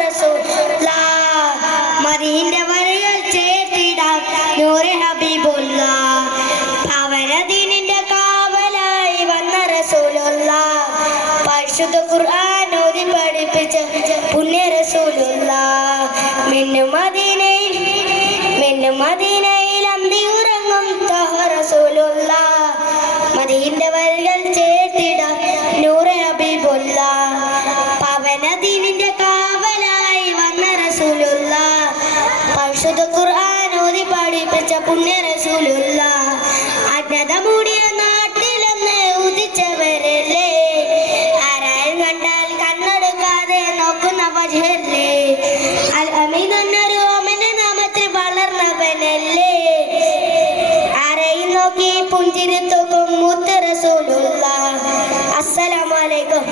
റസൂലുള്ളാ. മദീന്റെ വരികൾ ചേർത്തിടാം നൂറെ ഹബീബുള്ള അവനദീനിന്റെ കാവലായി വന്ന റസൂലുള്ള പരിശുദ്ധ ഖുർആൻ ഓതി പഠിപ്പിച്ച പുണ്യ റസൂലുള്ള മിന്നു മദീനയിൽ മിന്നു മദീനയിൽ അന്തിയുറങ്ങും റസൂലുള്ള മദീന്റെ വരികൾ ചേർത്തിടാം വിശുദ്ധ ഖുർആൻ ഓതി പഠിപ്പിച്ച പുണ്യ റസൂലുള്ള. അജ്ഞത മൂടിയ നാട്ടിലൊന്ന് ഉദിച്ചവരല്ലേ? ആരായും കണ്ടാൽ കണ്ണെടുക്കാതെ നോക്കുന്ന വജല്ലേ അൽ അമീൻ എന്നൊരു ഓമന നാമത്തിൽ വളർന്നവനല്ലേ? ആരെയും നോക്കി പുഞ്ചിരി തൂക്കും മൂത്ത റസൂലുള്ള. അസ്സലാമലൈക്കും